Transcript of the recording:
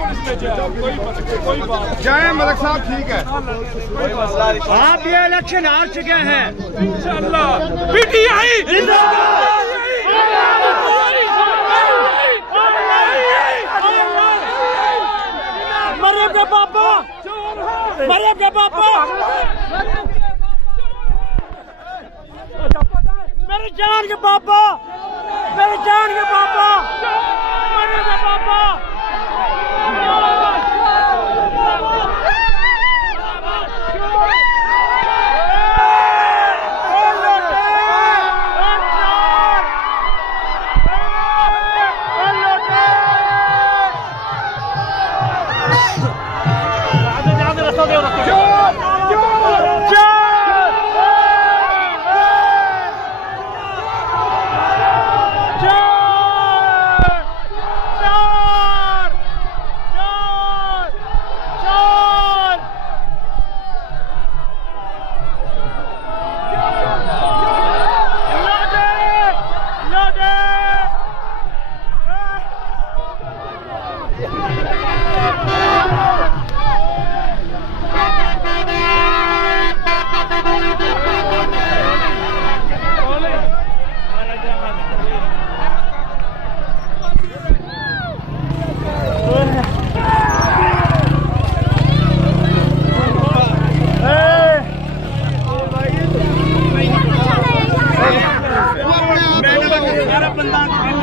कोई बात जय मलिक साहब ठीक है। आप ये इलेक्शन हार चुके हैं इंशाअल्लाह। पीटीआई मरियम के पापा, मरियम के पापा, मेरी जान के पापा, मेरी जान के पापा, मरियम के पापा।